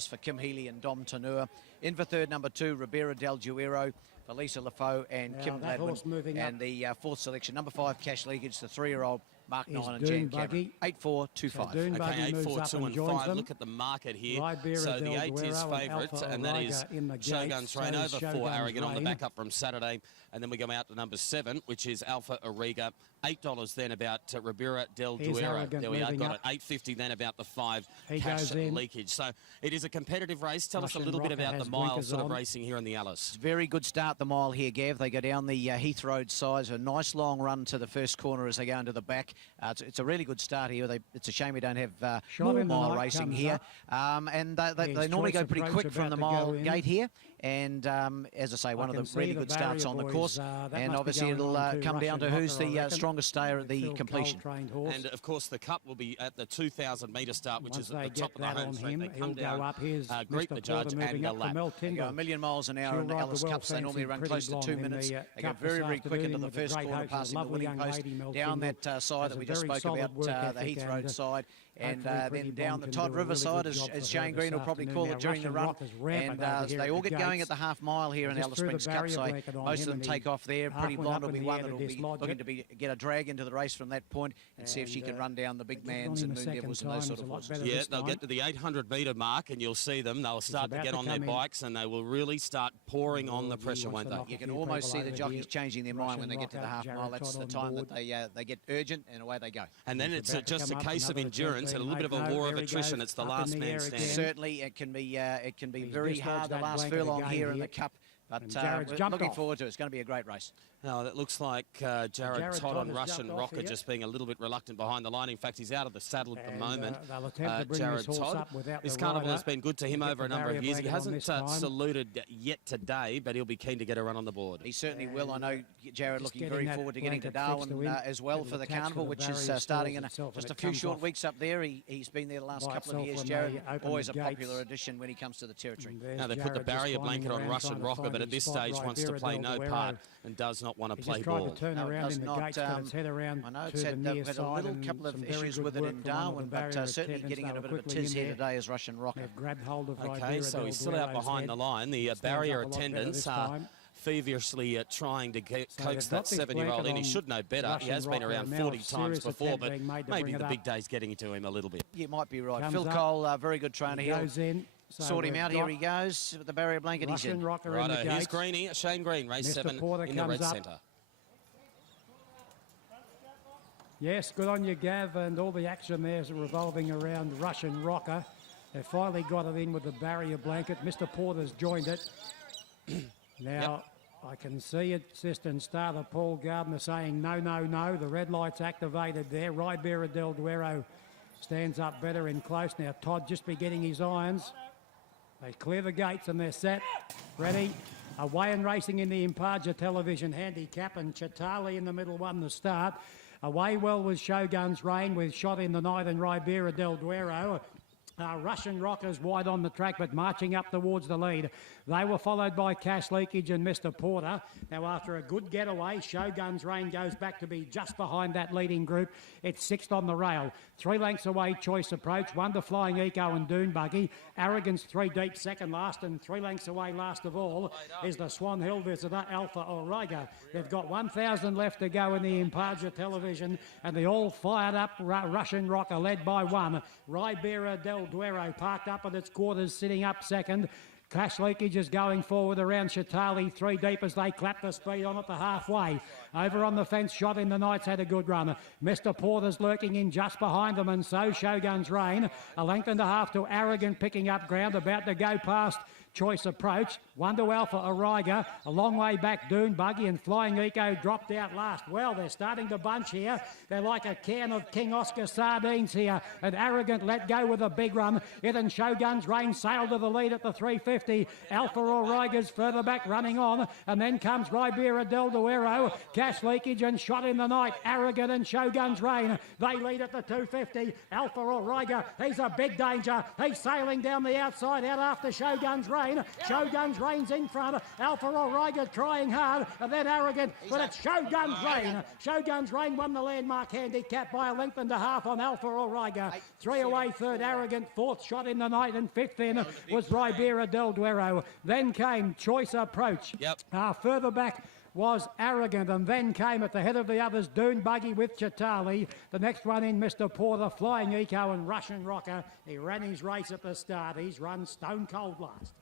Columbus for Kim Healy and Dom Tanua. In for third, number 2, Ribera del Duero for Lisa Lafoe and Kim Gladwin. And the fourth selection, number 5, Cash Leakage, the 3-year-old Mark Nine and Jan Cameron. 8-4-2-5. Okay, 8-4-2-5. Look at the market here. So the 8 is favourite, and that is Shogun's Reign over 4 Arrogant on the back up from Saturday. And then we go out to number 7, which is Alpha Auriga. $8 then about Ribera del Duero. There we are, got it. $8.50 then about the 5 Cash Leakage. So it is a competitive race. Tell us a little bit about the mile sort of racing here in the Alice. Very good start the mile here, Gav. They go down the Heath Road side. A nice long run to the first corner as they go into the back. It's a really good start here. It's a shame we don't have more mile racing here. And they normally go pretty quick from the mile gate here. And as I say, one of the really good starts on the course. And obviously it'll come down to who's the strongest stayer at the completion. And of course the Cup will be at the 2,000 metre start, which is at the top of the home straight. They come down, greet the judge and a lap. They go a million miles an hour in the Alice Cups. They normally run close to 2 minutes. They go very, very quick into the first corner, passing the winning post down that side that we just spoke about, the Heath Road side. And then down the Todd River side, as Shane Green will probably call it during the run. And they all get going at the half mile here in Alice Springs Cup. So most of them take off there. Pretty Blonde will be one that will be looking to get a drag into the race from that point and see if she can run down the big mans and Moon Devils and those sort of horses. Yeah, they'll get to the 800 metre mark and you'll see them. They'll start to get on their bikes and they will really start pouring on the pressure, won't they? You can almost see the jockeys changing their mind when they get to the half mile. That's the time that they get urgent and away they go. And then it's just a case of endurance and a little bit of a war of attrition. It's the last man standing. Certainly, it can be very hard the last furlong here in the Cup. But we're looking forward to it. It's going to be a great race. Now, that looks like Jared Todd on Russian Rocker just being a little bit reluctant behind the line. In fact, he's out of the saddle at the moment. Jared Todd. This carnival has been good to him over a number of years. He hasn't saluted yet today, but he'll be keen to get a run on the board. He certainly will. I know Jared looking very forward to getting to Darwin as well for the carnival, which is starting in just a few short weeks up there. He's been there the last couple of years. Jared, always a popular addition when he comes to the territory. Now, they put the barrier blanket on Russian Rocker, but at this stage wants to play no part and does not want to play ball. To turn around in the gates, but it's head around I know it's had a little couple of issues with it in Darwin, but certainly getting in a bit of a tiz here today is Russian Rocker. Okay, so he's still out behind the line. The barrier attendants are feverishly trying to coax that 7-year-old in. He should know better. He has been around 40 times before, but maybe the big day's getting into him a little bit. You might be right. Phil Cole, very good trainer here. Sort him out. Here he goes with the barrier blanket. He's in. Righto, here's Greenie, Shane Green, race 7 in the red centre. Yes, good on you, Gav, and all the action there is revolving around Russian Rocker. They finally got it in with the barrier blanket. Mr. Porter's joined it. Now, I can see it, assistant starter Paul Gardner saying no, no, no. The red light's activated there. Ribera del Duero stands up better in close. Now, Todd just beginning his irons. They clear the gates and they're set. Ready. Away and racing in the Imparja television handicap, and Chitali in the middle won the start. Away well was Shogun's Reign with shot in the night and Ribera del Duero. Russian Rockers wide on the track, but marching up towards the lead. They were followed by Cash Leakage and Mr. Porter. Now, after a good getaway, Shogun's Reign goes back to be just behind that leading group. It's sixth on the rail. 3 lengths away, Choice Approach. 1 to Flying Eco and Dune Buggy. Arrogance 3 deep, second last, and 3 lengths away, last of all, is the Swan Hill visitor, Alpha Auriga. They've got 1,000 left to go in the Imparja television, and the all fired up Russian Rocker led by 1. Ribera del Duero parked up at its quarters, sitting up second. Cash Leakage is going forward around Chitali, 3 deep as they clap the speed on at the halfway. Over on the fence, Shot in the Night's had a good run. Mr. Porter's lurking in just behind them, and so Shogun's Reign. A length and a half to Arrogant, picking up ground, about to go past Choice Approach. 1 to Alpha Auriga. A long way back, Dune Buggy, and Flying Eco dropped out last. Well, they're starting to bunch here. They're like a can of King Oscar sardines here. And Arrogant let go with a big run. It and Shogun's Reign sailed to the lead at the 350. 250. Alpha Auriga's further back running on, and then comes Ribera del Duero, Cash Leakage and Shot in the Night, Arrogant and Shogun's Reign. They lead at the 250. Alpha Auriga, he's a big danger. He's sailing down the outside out after Shogun's Reign. Shogun's Reign's in front. Alpha Auriga trying hard, and then Arrogant, but it's Shogun's Reign. Shogun's Reign won the landmark handicap by a length and a half on Alpha Auriga. 3 away, third Arrogant, fourth Shot in the Night, and fifth in was Ribera del Duero. Then came Choice Approach. Further back was Arrogant, and then came at the head of the others Dune Buggy with Chitali. The next one in, Mr. Porter, Flying Eco and Russian Rocker. He ran his race at the start. He's run stone cold last.